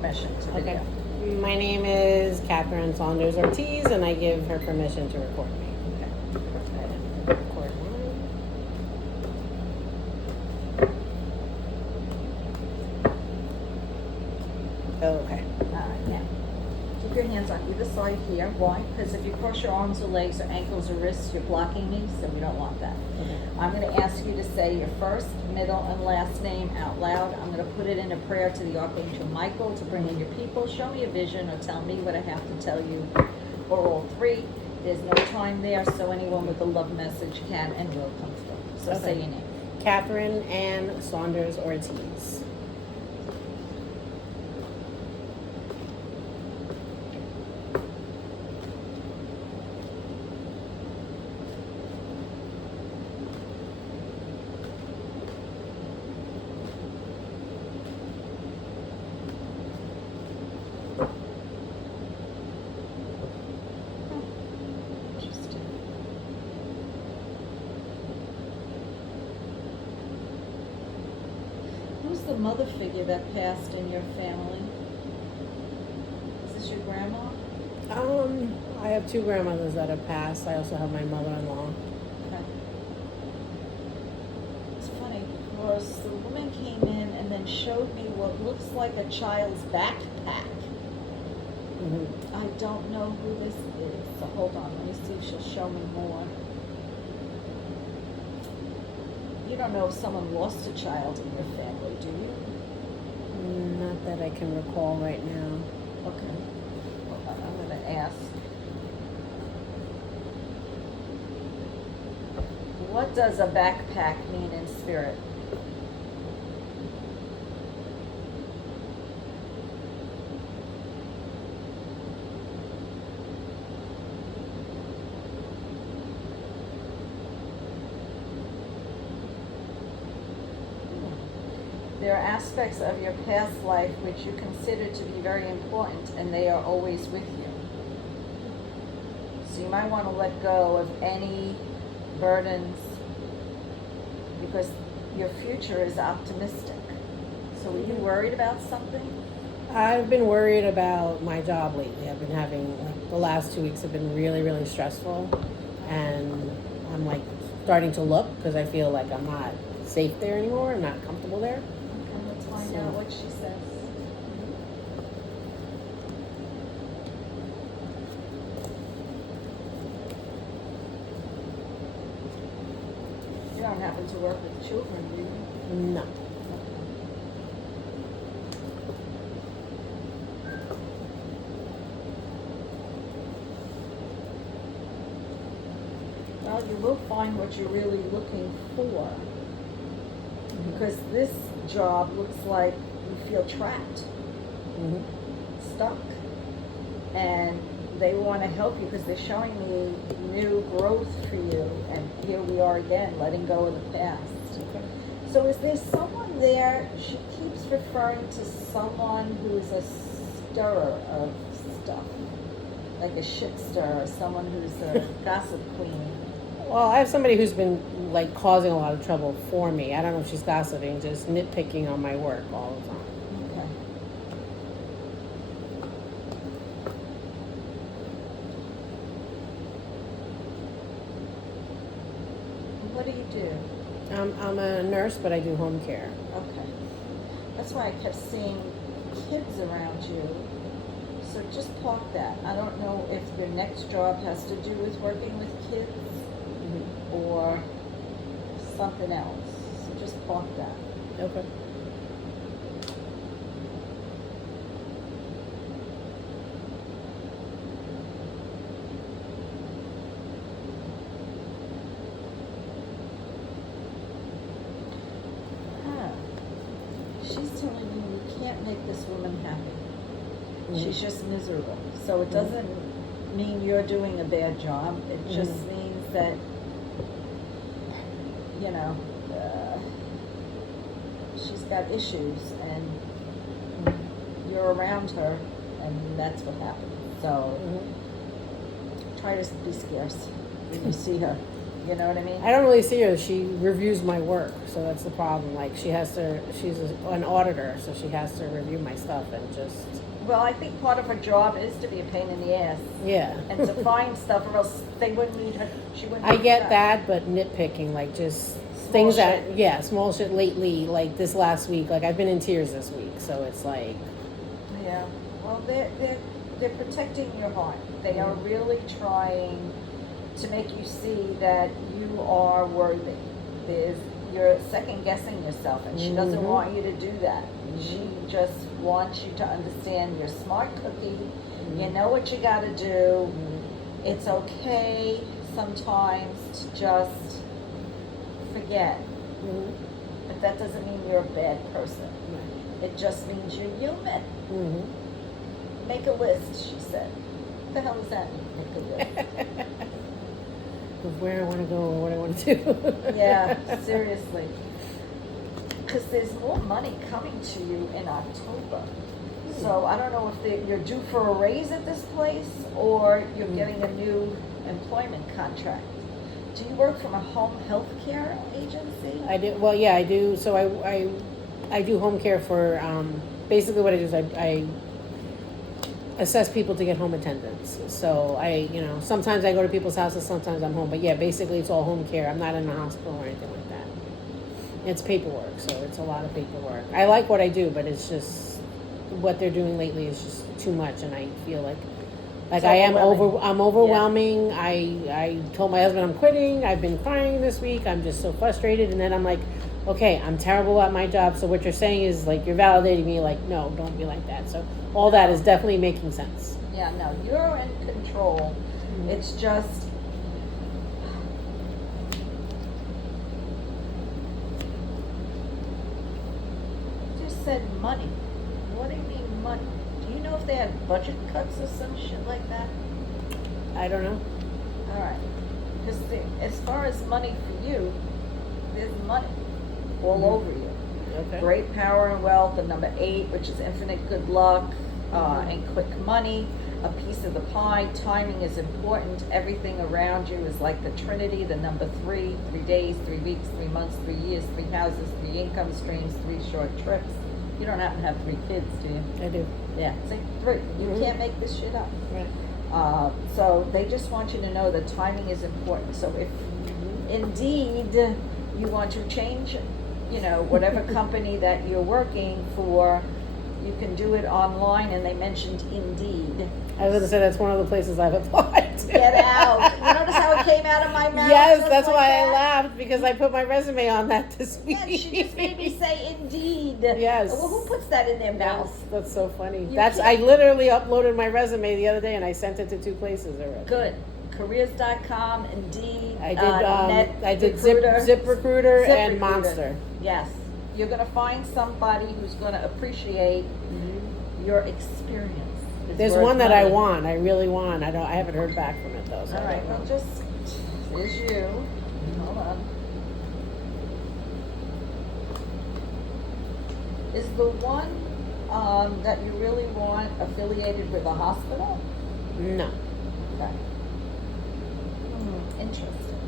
permission to video. My name is Catherine Saunders Ortiz, and I give her permission to record me. Okay. Record one. Okay. Yeah. Keep your hands on either side here. Why? Because if you cross your arms or legs or ankles or wrists, you're blocking me, so we don't want that. Okay. I'm going to ask you to say your first, middle, and last name out loud. I'm going to put it in a prayer to the Archangel Michael to bring in your people. Show me a vision or tell me what I have to tell you, or all three. There's no time there, so anyone with a love message can and will come through. So say your name. Catherine Ann Saunders Ortiz. Who's the mother figure that passed in your family? Is this your grandma? I have two grandmothers that have passed. I also have my mother-in-law. Okay. It's funny because the woman came in and then showed me what looks like a child's backpack. Mm-hmm. I don't know who this is, so hold on, let me see if she'll show me more. You don't know if someone lost a child in your family, do you? Not that I can recall right now. Okay. Hold on, I'm going to ask. What does a backpack mean in spirit? There are aspects of your past life which you consider to be very important, and they are always with you. So you might want to let go of any burdens, because your future is optimistic. So were you worried about something? I've been worried about my job lately. I've been having, the last 2 weeks have been really, really stressful. And I'm starting to look because I feel like I'm not safe there anymore. I'm not comfortable there. Okay, let's find out what she says. You don't happen to work with children, do you? No. Well, you will find what you're really looking for. Because this job looks like you feel trapped, stuck. And they want to help you because they're showing me new growth for you. And here we are again, letting go of the past. Okay. So is there someone there? She keeps referring to someone who's a stirrer of stuff, like a shit stirrer, someone who's a gossip queen. Well, I have somebody who's been causing a lot of trouble for me. I don't know if she's gossiping, just nitpicking on my work all the time. Okay. What do you do? I'm a nurse, but I do home care. Okay. That's why I kept seeing kids around you. So just park that. I don't know if your next job has to do with working with kids or something else. So just park that. Okay. She's telling me you can't make this woman happy. She's just miserable. So it doesn't mean you're doing a bad job. It just means that, you know, she's got issues and you're around her and that's what happens. So try to be scarce when you see her. You know what I mean? I don't really see her. She reviews my work, so that's the problem. Like she's an auditor, so she has to review my stuff and just. Well, I think part of her job is to be a pain in the ass. Yeah. And to find stuff, or else they wouldn't need her. She wouldn't. I need get her. that, but nitpicking, like just Small things shit. that, yeah, small shit lately, like this last week. Like I've been in tears this week, so it's like. Yeah. Well, they're protecting your heart. They are really trying to make you see that you are worthy. You're second guessing yourself, and she doesn't want you to do that. She just wants you to understand you're a smart cookie. You know what you got to do. It's okay sometimes to just forget, but that doesn't mean you're a bad person. It just means you're human. Make a list, she said. What the hell does that mean? Make a list. Of where I want to go or what I want to do. Yeah, seriously. Because there's more money coming to you in October. So I don't know if you're due for a raise at this place or you're getting a new employment contract. Do you work from a home health care agency? I do. Well, yeah, I do. So I do home care for, basically what I do is I assess people to get home attendance. So sometimes I go to people's houses, sometimes I'm home. But yeah, basically it's all home care. I'm not in a hospital or anything like that. It's paperwork, so it's a lot of paperwork. I like what I do, but it's just what they're doing lately is just too much, and I feel like I'm overwhelming. Yeah. I told my husband I'm quitting. I've been crying this week. I'm just so frustrated, and then I'm like, okay, I'm terrible at my job. So what you're saying is like you're validating me. Like, no, don't be like that. So all that is definitely making sense. Yeah, no, you're in control. It's just. Said money. What do you mean money? Do you know if they have budget cuts or some shit like that? I don't know. All right. Because as far as money for you, there's money all over you. Okay. Great power and wealth. The number 8, which is infinite good luck and quick money. A piece of the pie. Timing is important. Everything around you is like the Trinity. The number 3. 3 days, 3 weeks, 3 months, 3 years, 3 houses, 3 income streams, 3 short trips. You don't happen to have 3 kids, do you? I do. Yeah, see, 3. You can't make this shit up. Right. So they just want you to know that timing is important. So if indeed you want to change, whatever company that you're working for, you can do it online, and they mentioned Indeed. I was going to say that's one of the places I've applied to. Get out. You notice how it came out of my mouth? Yes, that's like why I laughed, because I put my resume on that this week. Yeah, she just made me say Indeed. Yes. Well, who puts that in their mouth? That's so funny. You I literally uploaded my resume the other day, and I sent it to 2 places already. Good. Careers.com, Indeed. I did ZipRecruiter and Monster. Yes. You're going to find somebody who's going to appreciate your experience. There's one that I want. I really want. I haven't heard back from it though. So all right. Well, here's you. Hold on. Is the one that you really want affiliated with a hospital? No. Okay. Interesting.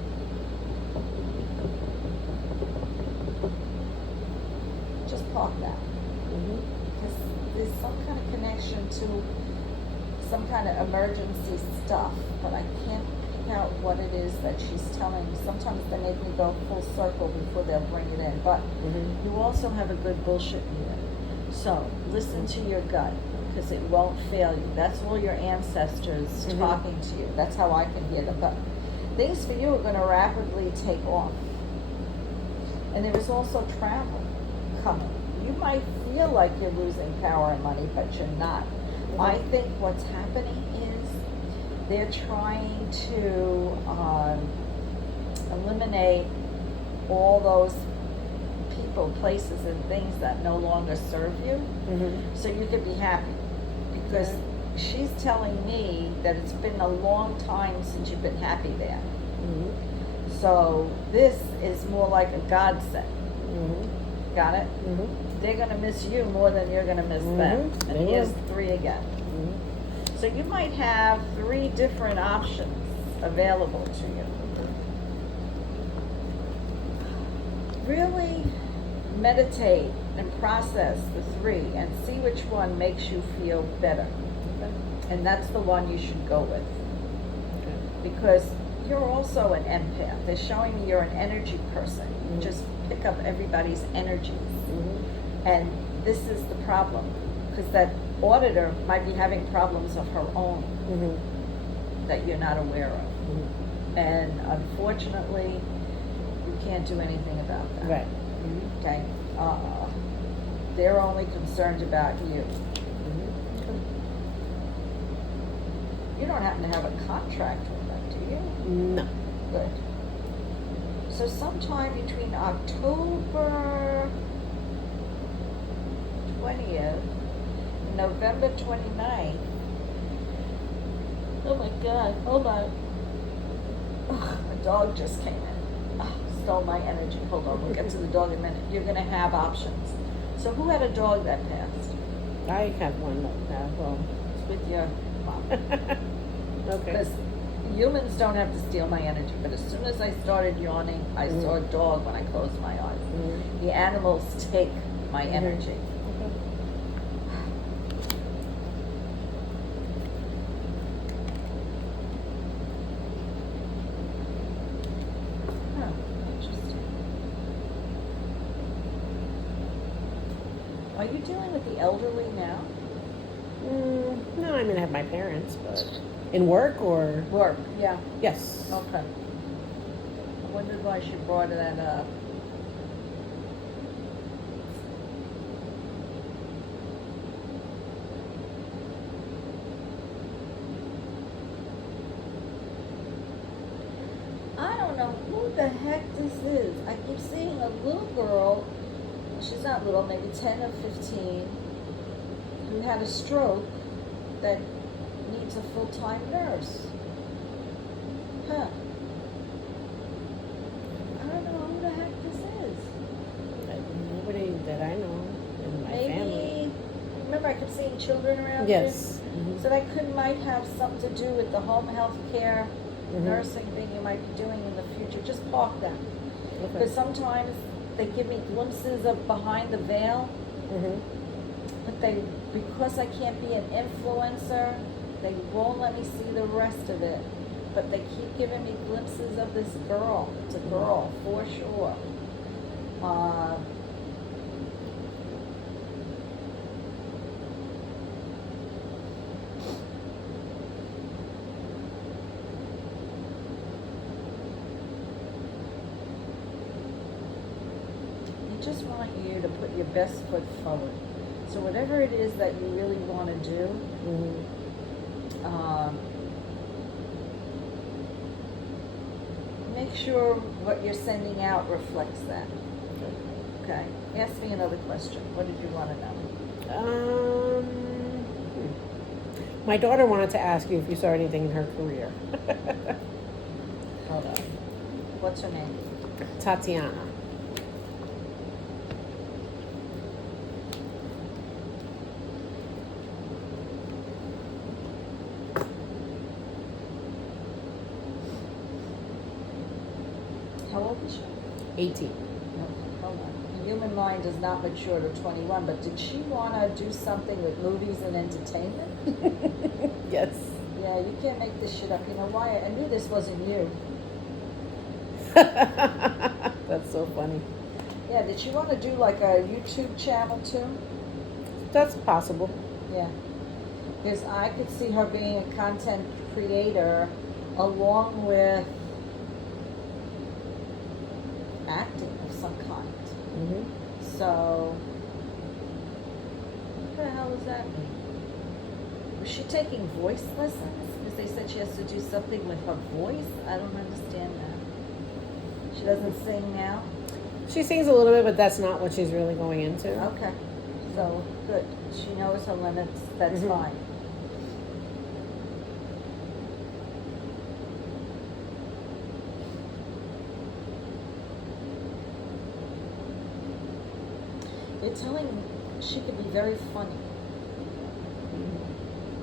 Just park that. Because there's some kind of connection to some kind of emergency stuff, but I can't pick out what it is that she's telling me. Sometimes they make me go full circle before they'll bring it in. But you also have a good bullshit meter. So listen to your gut, because it won't fail you. That's all your ancestors talking to you. That's how I can hear them. But things for you are going to rapidly take off. And there is also travel coming. You might feel like you're losing power and money, but you're not. I think what's happening is they're trying to eliminate all those people, places, and things that no longer serve you, so you can be happy. Because she's telling me that it's been a long time since you've been happy there. So this is more like a godsend. Got it? They're going to miss you more than you're going to miss them. And here's 3 again. So you might have 3 different options available to you. really meditate and process the 3 and see which one makes you feel better. Okay. And that's the one you should go with. Okay. Because you're also an empath. They're showing me you're an energy person. You Mhm. just pick up everybody's energies. Mm-hmm. And this is the problem. Because that auditor might be having problems of her own Mm-hmm. that you're not aware of. Mm-hmm. And unfortunately, you can't do anything about that. Right. Okay? They're only concerned about you. Mm-hmm. You don't happen to have a contract with them, do you? No. Good. So sometime between October 20th and November 29th. Oh my God, hold on. Ugh, a dog just came in. Ugh, stole my energy. Hold on, we'll get to the dog in a minute. You're going to have options. So who had a dog that passed? I have one now. Well. It's with your mom. Okay. Because humans don't have to steal my energy, but as soon as I started yawning, I saw a dog when I closed my eyes. Mm-hmm. The animals take my Mhm. energy. Okay. Huh, interesting. Are you dealing with the elderly now? No, I mean I have my parents, but in work or Work, yeah. yes. Okay. I wondered why she brought that up. I don't know who the heck this is. I keep seeing a little girl, she's not little, maybe 10 or 15, who had a stroke that needs a full-time nurse. Huh. I don't know who the heck this is. Nobody that I know in my family. Remember I kept seeing children around Yes. here? Mm-hmm. So that might have something to do with the home health care, Mhm. nursing thing you might be doing in the future. Just park them. Okay. Because sometimes they give me glimpses of behind the veil, Mm-hmm. but because I can't be an influencer, they won't let me see the rest of it. But they keep giving me glimpses of this girl. It's a girl, for sure. I just want you to put your best foot forward. So whatever it is that you really want to do, make sure what you're sending out reflects that. Okay. Ask me another question. What did you want to know? My daughter wanted to ask you if you saw anything in her career. Hold on. What's her name? Tatiana. How old is she? 18. No, hold on. The human mind does not mature to 21, but did she want to do something with movies and entertainment? Yes. Yeah, you can't make this shit up. You know why? I knew this wasn't you. That's so funny. Yeah, did she want to do like a YouTube channel too? That's possible. Yeah. Because I could see her being a content creator along with acting of some kind. Mm-hmm. So, what the hell does that mean? Was she taking voice lessons? Because they said she has to do something with her voice? I don't understand that. She doesn't sing now? She sings a little bit, but that's not what she's really going into. Okay. So, good. She knows her limits. That's Mhm. fine. You're telling me she could be very funny.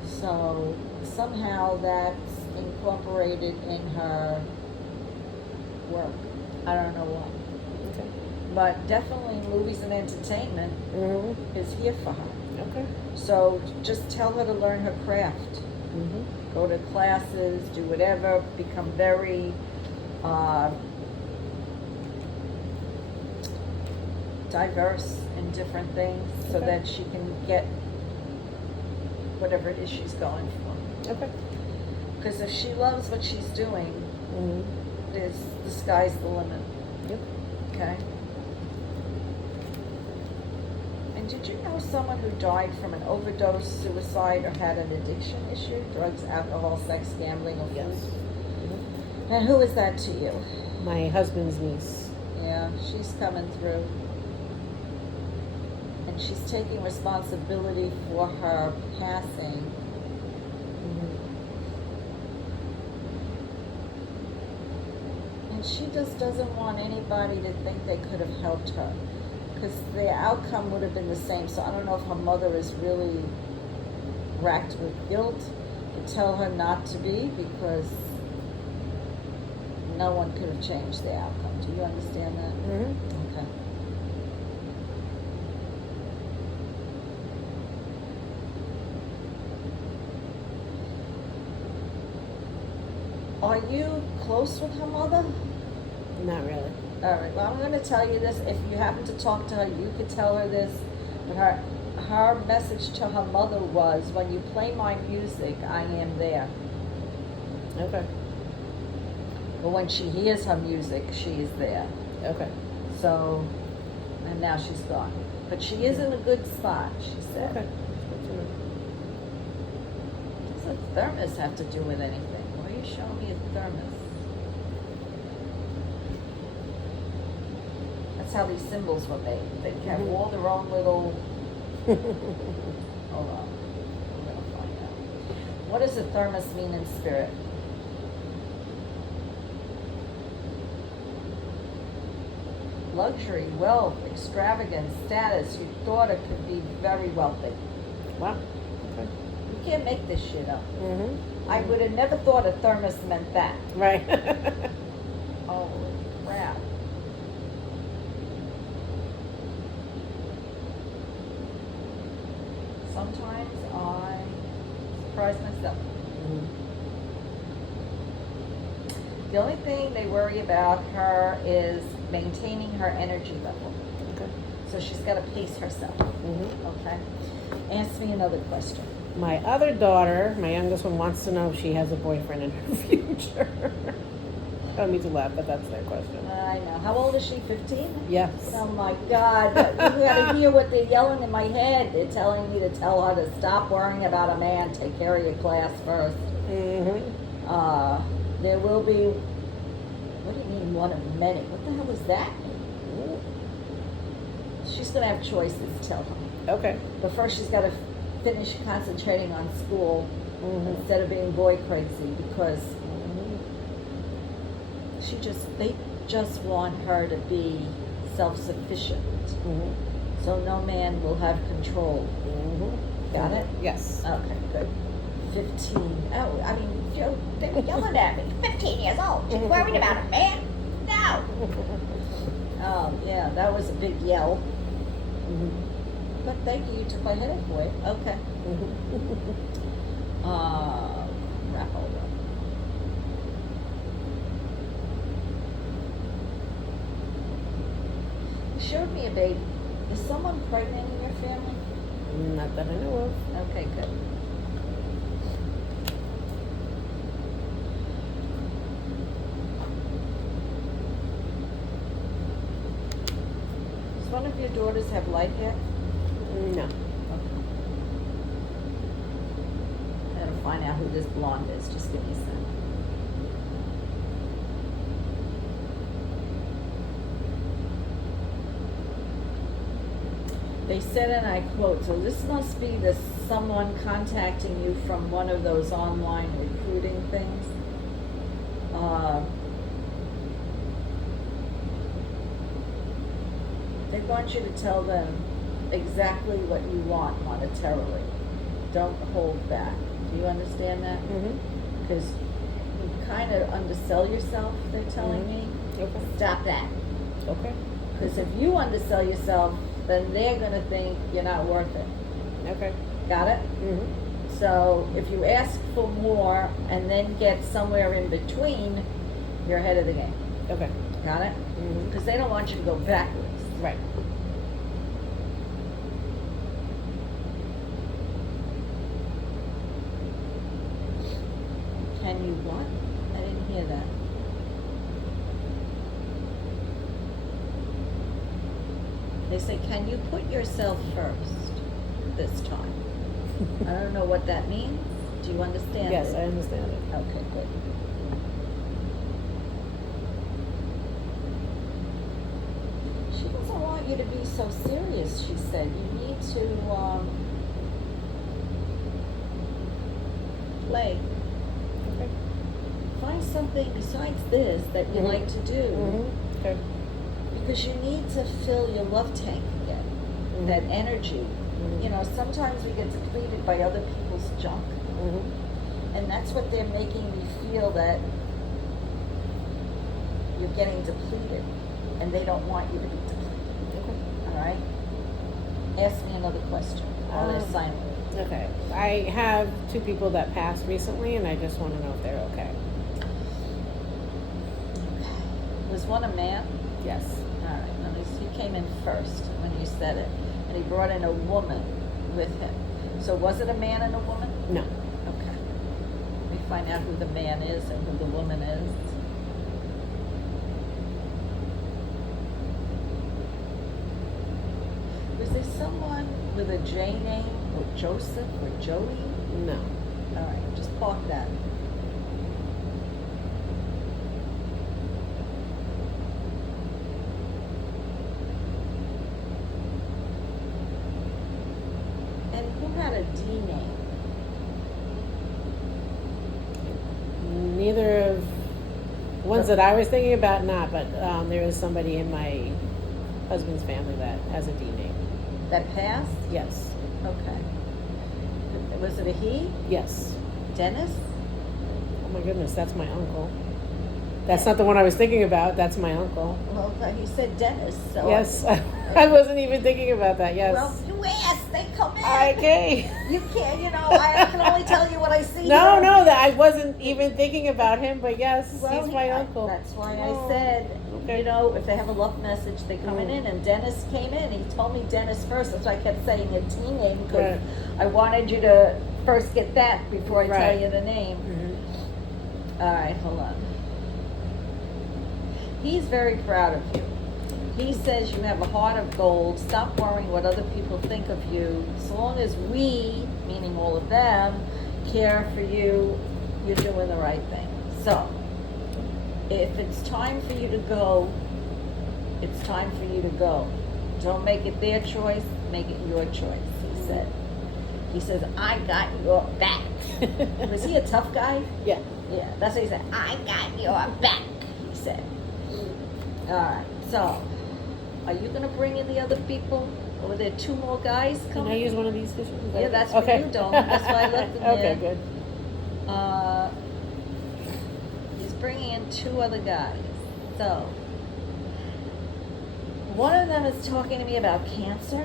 So somehow that's incorporated in her work. I don't know why. Okay. But definitely movies and entertainment Mm-hmm. is here for her. Okay. So just tell her to learn her craft. Mm-hmm. Go to classes, do whatever, become very diverse in different things so Okay. that she can get whatever it is she's going for. Okay. Because if she loves what she's doing, Mm-hmm. the sky's the limit. Yep. Okay? And did you know someone who died from an overdose, suicide, or had an addiction issue? Drugs, alcohol, sex, gambling, or food? Yes. Mm-hmm. And who is that to you? My husband's niece. Yeah, she's coming through. And she's taking responsibility for her passing. Mm-hmm. And she just doesn't want anybody to think they could have helped her. Because the outcome would have been the same. So I don't know if her mother is really racked with guilt to tell her not to be, because no one could have changed the outcome. Do you understand that? Mm-hmm. Okay. Are you close with her mother? Not really. All right, well, I'm going to tell you this. If you happen to talk to her, you could tell her this. But her message to her mother was, when you play my music, I am there. Okay. But when she hears her music, she is there. Okay. So, and now she's gone. But she is in a good spot, she said. Okay. Good to know. What does a thermos have to do with anything? Why are you showing me a thermos? That's how these symbols were made. They have Mhm. all their own little... Hold on. I'm going to find out. What does a thermos mean in spirit? Luxury, wealth, extravagance, status. Your daughter could be very wealthy. Wow. Okay. You can't make this shit up. Mm-hmm. I would have never thought a thermos meant that. Right. Holy crap. Sometimes I surprise myself. Mm-hmm. The only thing they worry about her is maintaining her energy level. Okay. So she's got to pace herself. Mm-hmm. Okay? Ask me another question. My other daughter, my youngest one, wants to know if she has a boyfriend in her future. I don't mean to laugh, but that's their question. I know. How old is she? 15? Yes. Oh my God. You gotta hear what they're yelling in my head. They're telling me to tell her to stop worrying about a man. Take care of your class first. Mm-hmm. There will be, what do you mean one of many? What the hell does that mean? She's gonna have choices, tell her. Okay. But first she's gotta finish concentrating on school Mm-hmm. instead of being boy crazy, because Mm-hmm. they just want her to be self-sufficient. Mm-hmm. So no man will have control. Mm-hmm. Got it? Yes. Okay, good. 15. Oh, I mean, they were yelling at me. 15 years old. She's worried about a man? No. Yeah, that was a big yell. Mm-hmm. But thank you. You took my headache away. Okay. Crap, hold on. You showed me a baby. Is someone pregnant in your family? Not that I know of. Okay, good. Does one of your daughters have light hair? No. Okay. I gotta find out who this blonde is. Just give me a second. They said, and I quote, so this must be someone contacting you from one of those online recruiting things. They want you to tell them exactly what you want monetarily. Don't hold back. Do you understand that? Mm-hmm. Because you kind of undersell yourself, they're telling me. Okay. Stop that. Okay. Because if you undersell yourself, then they're going to think you're not worth it. Okay. Got it? Mm-hmm. So if you ask for more and then get somewhere in between, you're ahead of the game. Okay. Got it? Mm-hmm. Because they don't want you to go backwards. Right. Can you what? I didn't hear that. They say, can you put yourself first this time? I don't know what that means. Do you understand Yes, it? I understand it. Okay, good. She doesn't want you to be so serious, she said. You need to play. Okay. Find something besides this that you Mhm. like to do. Mm-hmm. Okay. Because you need to fill your love tank again. Mhm. That energy. Mhm. You know, sometimes we get depleted by other people's junk. Mm-hmm. And that's what they're making me feel, that you're getting depleted. And they don't want you to be depleted. Okay. All right? Ask me another question while they're silent. Okay. I have 2 people that passed recently, and I just want to know if they're okay. Was one a man? Yes. All right. He came in first when you said it. And he brought in a woman with him. So was it a man and a woman? No. Okay. Let me find out who the man is and who the woman is. Was there someone with a J name, or Joseph, or Joey? No. All right, just park that. And who had a D name? Neither of ones that I was thinking about, not, but there is somebody in my husband's family that has a D name. That passed? Yes. Okay. Was it a he? Yes. Dennis? Oh my goodness, that's my uncle. That's not the one I was thinking about. That's my uncle. Well, he said Dennis, so. Yes. I wasn't even thinking about that. Yes. Well, you asked, they come in. Okay. You can't, I can only tell you what I see. No, here. no, that I wasn't even thinking about him, but yes, Well, he's my uncle. That's why Oh, I said, okay. if they have a love message, they come in, and Dennis came in. He told me Dennis first. That's why I kept saying a T name, because Right. I wanted you to first get that before I tell Right. you the name. Mhm. All right, hold on. He's very proud of you. He says you have a heart of gold. Stop worrying what other people think of you. So long as we, meaning all of them, care for you, you're doing the right thing. So, if it's time for you to go, it's time for you to go. Don't make it their choice, make it your choice, he said. He says, I got your back. Was he a tough guy? Yeah. Yeah, that's what he said. I got your back, he said. All right, so are you going to bring in the other people? Or were there 2 more guys Can coming? I use one of these dishes? Yeah, that's okay. for you, Dawn. That's why I left them Okay, there. good. He's bringing in 2 other guys. So, one of them is talking to me about cancer,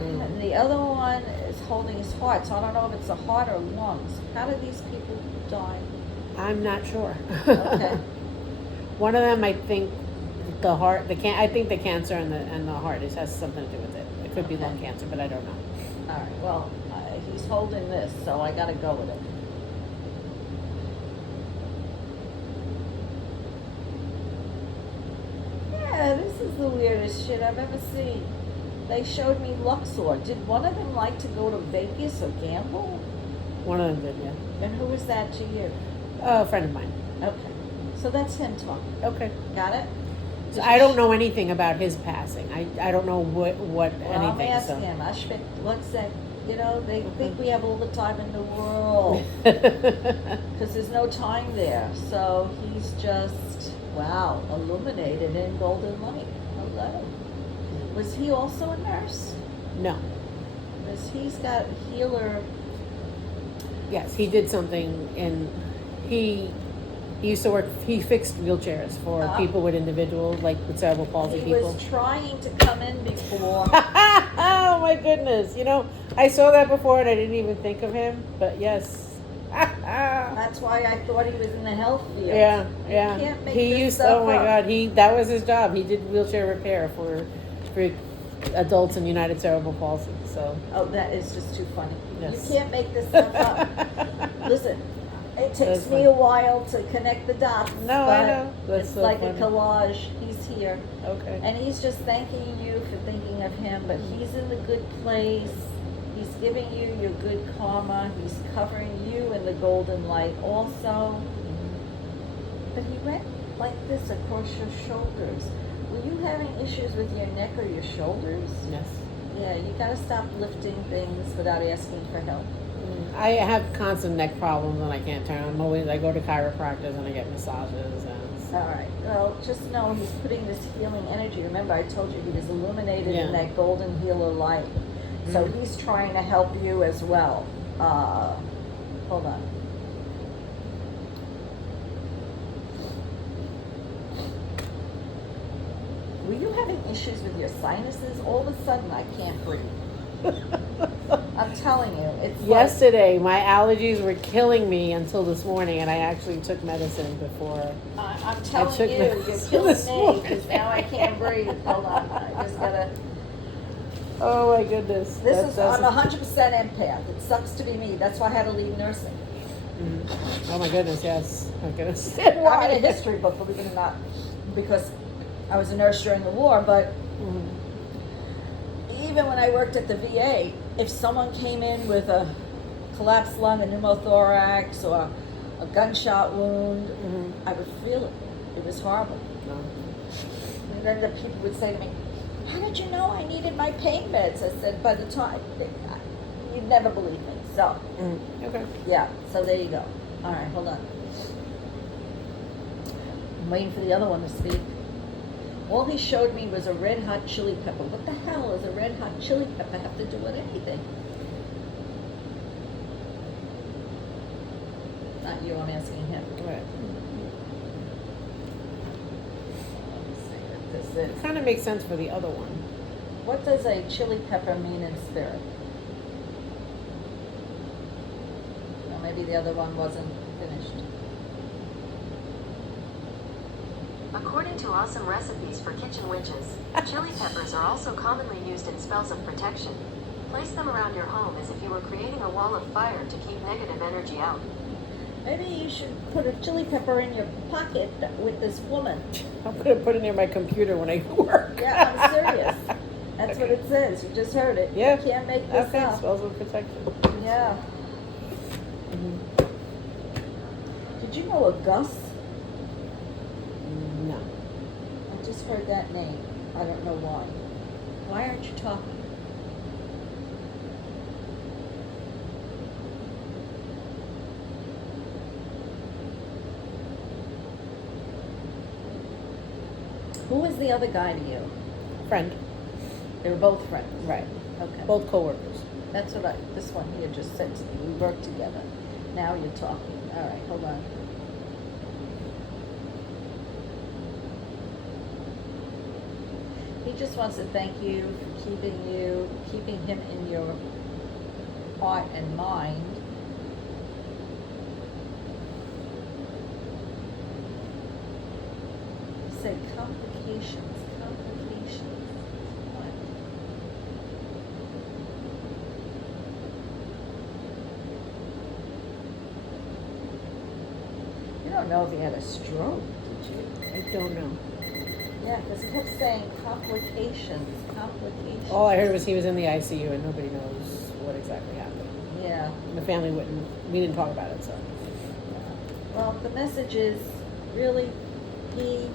and the other one is holding his heart. So I don't know if it's a heart or lungs. How did these people die? I'm not sure. Okay. One of them, I think, the heart, I think the cancer and the heart has something to do with it. It could be lung cancer, but I don't know. All right. Well, he's holding this, so I got to go with it. Yeah, this is the weirdest shit I've ever seen. They showed me Luxor. Did one of them like to go to Vegas or gamble? One of them did, yeah. And who was that to you? A friend of mine. Okay. So that's him talking. Okay. Got it? So I don't know anything about his passing. I don't know what Well, I'm anything. asking So. him. What's that? They think we have all the time in the world. Because there's no time there. So he's just, wow, illuminated in golden light. Hello. Was he also a nurse? No. Because he's got healer. Yes, he did something, and he He used to work. He fixed wheelchairs for people with individual, like with cerebral palsy He people. was trying to come in before. Oh my goodness! You know, I saw that before and I didn't even think of him. But yes. That's why I thought he was in the health field. Yeah, You yeah. can't make He this used. stuff Oh my up. God! That was his job. He did wheelchair repair for adults in United Cerebral Palsy. So. Oh, that is just too funny. Yes. You can't make this stuff up. Listen, it takes That's me fun. a while to connect the dots. No, but I know. That's it's so like funny. a collage. He's here. Okay. And he's just thanking you for thinking of him, but he's in the good place. He's giving you your good karma. He's covering you in the golden light also. But he went like this across your shoulders. Were you having issues with your neck or your shoulders? Yes. Yeah, you gotta stop lifting things without asking for help. I have constant neck problems and I can't turn. I go to chiropractors and I get massages and. All right. Well, just know he's putting this healing energy. Remember, I told you he was illuminated in that golden healer light. So he's trying to help you as well. Hold on. Were you having issues with your sinuses? All of a sudden, I can't breathe. I'm telling you, it's yesterday. My allergies were killing me until this morning, and I actually took medicine before. I'm telling you, you're killing me because now I can't breathe. Hold on, I just gotta. Oh my goodness! I'm 100% empath. It sucks to be me. That's why I had to leave nursing. Oh my goodness! Yes, I'm gonna say I'm in a history book, believe it or not, because I was a nurse during the war. But even when I worked at the VA, if someone came in with a collapsed lung, a pneumothorax, or a gunshot wound, I would feel it. It was horrible. And then the people would say to me, "How did you know I needed my pain meds?" I said, "By the time, you'd never believe me." So, okay. Yeah, so there you go. All right, hold on. I'm waiting for the other one to speak. All he showed me was a red hot chili pepper. What the hell does a red hot chili pepper have to do with anything? Not you, I'm asking him. Right. Let me see what this is. It kind of makes sense for the other one. What does a chili pepper mean in spirit? Well, maybe the other one wasn't finished. According to Awesome Recipes for Kitchen Witches, chili peppers are also commonly used in spells of protection. Place them around your home as if you were creating a wall of fire to keep negative energy out. Maybe you should put a chili pepper in your pocket with this woman. I'm gonna put it near my computer when I work. Yeah, I'm serious. That's what it says. You just heard it. Yeah. You can't make this up. Spells of protection. Yeah. Did you know a Gus? No. I just heard that name. I don't know why. Why aren't you talking? Who was the other guy to you? Friend. They were both friends. Right. Okay. Both coworkers. That's what this one here just said to me. We work together. Now you're talking. All right, hold on. He just wants to thank you for keeping him in your heart and mind. He said complications. What? You don't know if he had a stroke, did you? I don't know. Yeah, because he kept saying complications. All I heard was he was in the ICU and nobody knows what exactly happened. Yeah. The family we didn't talk about it, so. Well, the message is really, he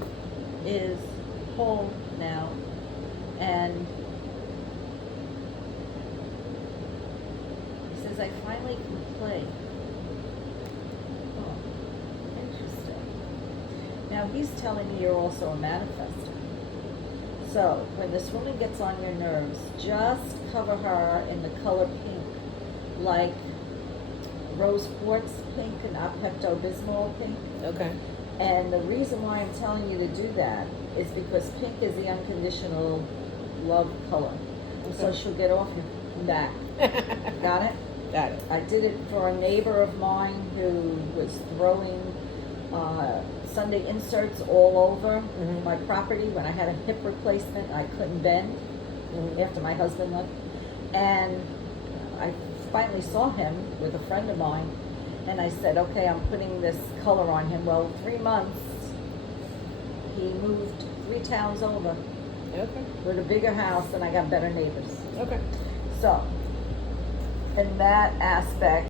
is whole now, and he says, I finally can play. Oh, interesting. Now he's telling me you're also a manifester. So when this woman gets on your nerves, just cover her in the color pink, like rose quartz pink and not Pepto-Bismol pink. Okay. And the reason why I'm telling you to do that is because pink is the unconditional love color. So Okay. she'll get off your back. Got it? Got it. I did it for a neighbor of mine who was throwing Sunday inserts all over Mhm. my property when I had a hip replacement. I couldn't bend after my husband left. And I finally saw him with a friend of mine, and I said, okay, I'm putting this color on him. Well, 3 months, he moved 3 towns over Okay. with a bigger house, and I got better neighbors. Okay. So, in that aspect,